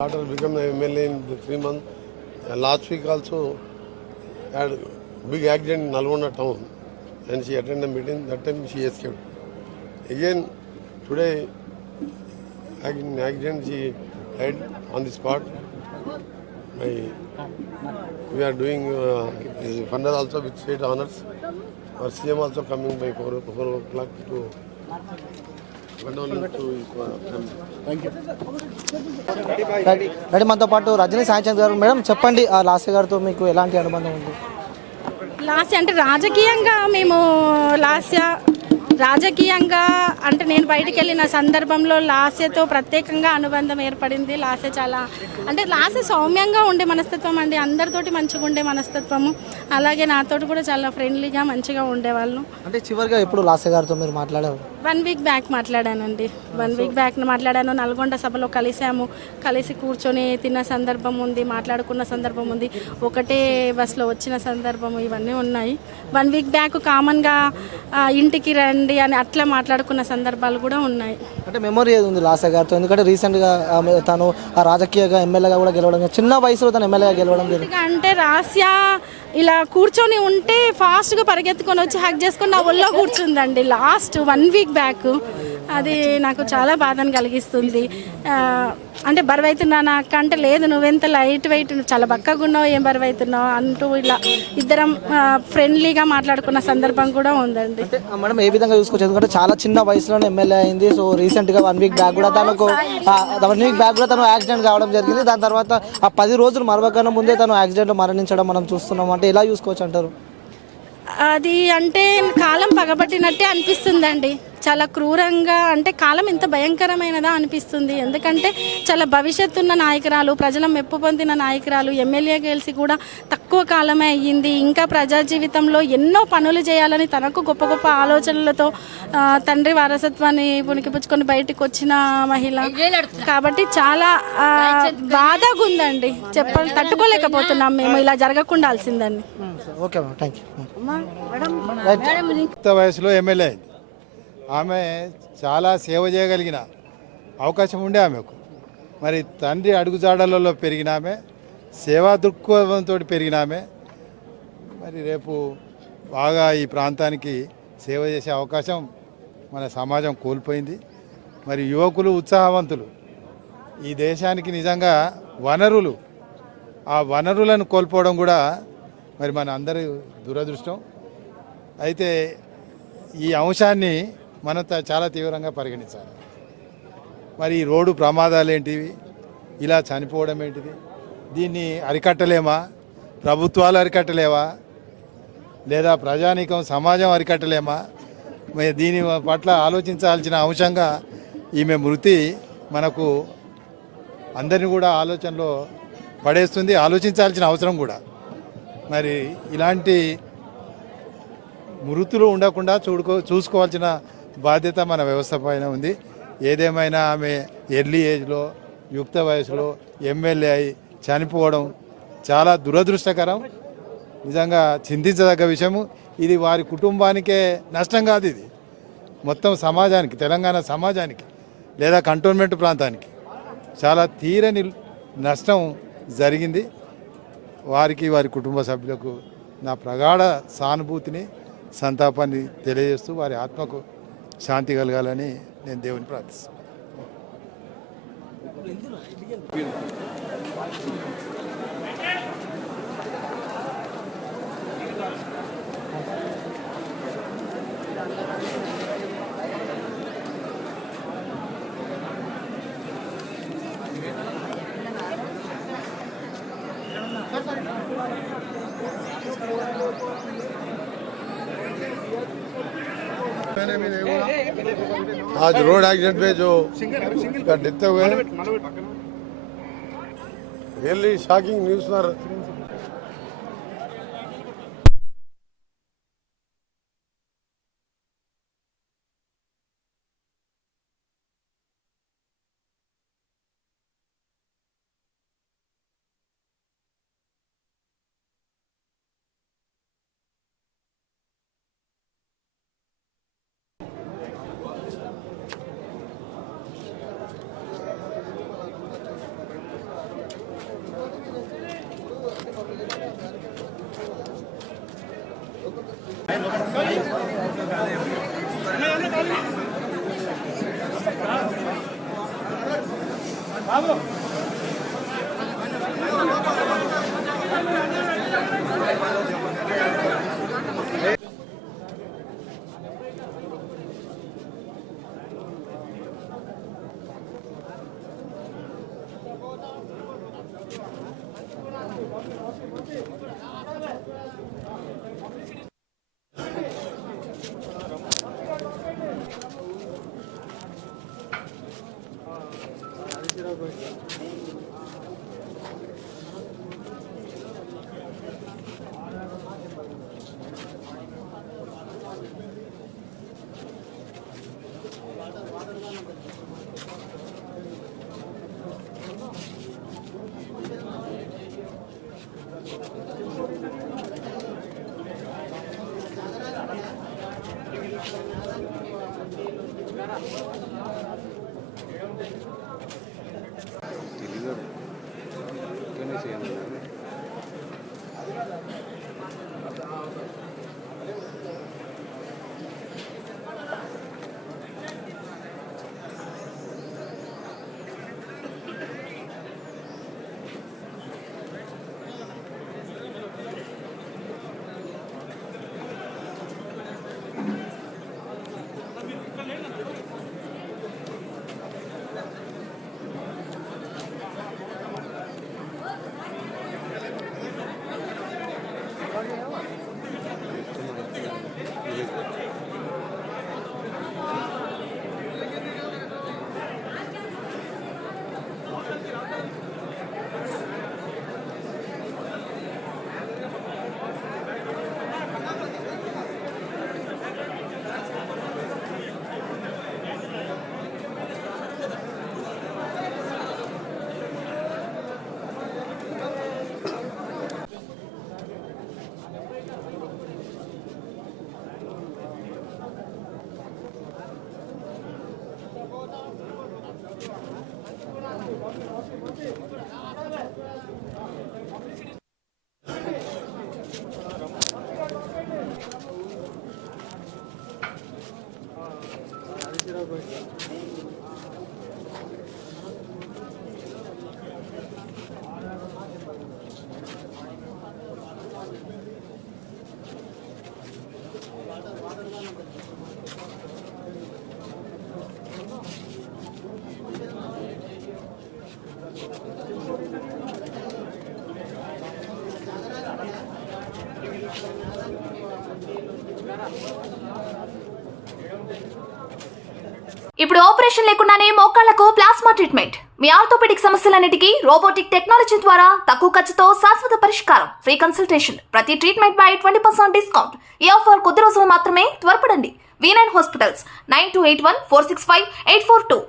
Daughter became the MLA in the 3 months. Last week also had big accident in Nalgonda town, and she attended the meeting. That time she escaped. Again today, in accident she died on the spot. We are doing funeral also with state honors. Our CM also coming by 4 o'clock to condole to his family. Thank you. Ready మనతో పాటు రజనీ సాయిచంద్ గారు. Madam చెప్పండి, ఆ లాస్య గారితో మీకు ఎలాంటి అనుబంధం ఉంది? లాస్య అంటే రాజకీయంగా మేము రాజకీయంగా అంటే నేను బయటికి వెళ్ళిన సందర్భంలో లాస్యతో ప్రత్యేకంగా అనుబంధం ఏర్పడింది. లాస్య చాలా అంటే లాస్య సౌమ్యంగా ఉండే మనస్తత్వం అండి, అందరితోటి మంచిగా ఉండే మనస్తత్వము. అలాగే నాతోటి కూడా చాలా ఫ్రెండ్లీగా మంచిగా ఉండేవాళ్ళు. అంటే చివరిగా ఎప్పుడు లాస్య గారితో మీరు మాట్లాడారు? 1 వీక్ బ్యాక్ మాట్లాడానండి. 1 వీక్ బ్యాక్ మాట్లాడాను. నల్గొండ సభలో కలిసి కూర్చొని తిన్న సందర్భం ఉంది, మాట్లాడుకున్న సందర్భం ఉంది, ఒకటే బస్లో వచ్చిన సందర్భం ఇవన్నీ ఉన్నాయి. 1 వీక్ బ్యాక్ కామన్గా ఇంటికి రండి అని అట్లా మాట్లాడుకున్న సందర్భాలు కూడా ఉన్నాయి. అంటే మెమొరీ ఏది ఉంది లాస్య గారితో? ఎందుకంటే రీసెంట్గా తను రాజకీయంగా ఎమ్మెల్యేగా కూడా గెలవడం, చిన్న వయసులో తను ఎమ్మెల్యేగా గెలవడం జరిగింది. అంటే లాస్య ఇలా కూర్చొని ఉంటే ఫాస్ట్గా పరిగెత్తుకొని వచ్చి హక్ చేసుకొని నా ఒళ్ళో కూర్చుందండి లాస్ట్ 1 వీక్ బ్యాక్. అది నాకు చాలా బాధను కలిగిస్తుంది. అంటే బరువైతున్నా నాకు అంటే లేదు, నువ్వెంత లైట్ వెయిట్, చాలా బక్కగా ఉన్నావు, ఏం బరువైతున్నావు అంటూ ఇలా ఇద్దరం ఫ్రెండ్లీగా మాట్లాడుకున్న సందర్భం కూడా ఉందండి. మేడం ఏ విధంగా చూసుకోవచ్చు? ఎందుకంటే చాలా చిన్న వయసులోనే ఎమ్మెల్యే అయింది. సో రీసెంట్గా 1 వీక్ బ్యాక్ కూడా తను యాక్సిడెంట్ కావడం జరిగింది. దాని తర్వాత ఆ 10 రోజులు మరవకన్నా ముందే తను యాక్సిడెంట్ మరణించడం మనం చూస్తున్నాం. అంటే ఎలా చూసుకోవచ్చు అంటారు? అది అంటే కాలం పగబట్టినట్టే అనిపిస్తుందండి. చాలా క్రూరంగా, అంటే కాలం ఎంత భయంకరమైనదా అనిపిస్తుంది. ఎందుకంటే చాలా భవిష్యత్తు ఉన్న నాయకురాలు, ప్రజల మెప్పు పొందిన నాయకురాలు, ఎమ్మెల్యే గెలిచి కూడా తక్కువ కాలమే అయ్యింది. ఇంకా ప్రజా జీవితంలో ఎన్నో పనులు చేయాలని తనకు గొప్ప గొప్ప ఆలోచనలతో తండ్రి వారసత్వాన్ని పుణికిపుచ్చుకొని బయటకు వచ్చిన మహిళ కాబట్టి చాలా బాధగా ఉందండి. తట్టుకోలేకపోతున్నాం మేము, ఇలా జరగకుండాల్సిందండి. Okay, thank you. వయసులో ఎమ్మెల్యే ఆమె చాలా సేవ చేయగలిగిన అవకాశం ఉండే ఆమెకు. మరి తండ్రి అడుగుజాడలలో పెరిగిన ఆమె, సేవా దృక్పథంతో పెరిగిన ఆమె మరి రేపు బాగా ఈ ప్రాంతానికి సేవ చేసే అవకాశం మన సమాజం కోల్పోయింది. మరి యువకులు ఉత్సాహవంతులు, ఈ దేశానికి నిజంగా వనరులు, ఆ వనరులను కోల్పోవడం కూడా మరి మన అందరి దురదృష్టం. అయితే ఈ అంశాన్ని మనం చాలా తీవ్రంగా పరిగణించాలి. మరి ఈ రోడ్డు ప్రమాదాలు ఏంటివి, ఇలా చనిపోవడం ఏంటిది, దీన్ని అరికట్టలేమా? ప్రభుత్వాలు అరికట్టలేవా? లేదా ప్రజానీకం సమాజం అరికట్టలేమా? దీని పట్ల ఆలోచించాల్సిన అంశంగా ఈమె మృతి మనకు అందరినీ కూడా ఆలోచనలో పడేస్తుంది, ఆలోచించాల్సిన అవసరం కూడా. మరి ఇలాంటి మృతులు ఉండకుండా చూసుకోవాల్సిన బాధ్యత మన వ్యవస్థ పైన ఉంది. ఏదేమైనా ఆమె ఎర్లీ ఏజ్లో, యుక్త వయసులో ఎమ్మెల్యే అయి చనిపోవడం చాలా దురదృష్టకరం, నిజంగా చింతించదగ్గ విషయము. ఇది వారి కుటుంబానికే నష్టం కాదు, ఇది మొత్తం సమాజానికి, తెలంగాణ సమాజానికి లేదా కంటోన్మెంట్ ప్రాంతానికి చాలా తీరని నష్టం జరిగింది. వారికి, వారి కుటుంబ సభ్యులకు నా ప్రగాఢ సానుభూతిని, సంతాపాన్ని తెలియజేస్తూ వారి ఆత్మకు శాంతి కలగాలని నేను దేవుని ప్రార్థిస్తున్నాను. आज रोड एक्सीडेंट में जो डेथ हुए, रियली शॉकिंग न्यूज़ फॉर ఇప్పుడు ఆపరేషన్ లేకుండానే మోకాళ్లకు ప్లాస్మా ట్రీట్మెంట్. మీ ఆర్థోపెడిక్ సమస్యలన్నిటికీ రోబోటిక్ టెక్నాలజీ ద్వారా తక్కువ ఖర్చుతో శాశ్వత పరిష్కారం. Free consultation. ప్రతి ట్రీట్మెంట్ పై 20% డిస్కౌంట్. ఈ ఆఫర్ కొద్ది రోజులు మాత్రమే. త్వరపడండి. V9 hospitals 9281465842.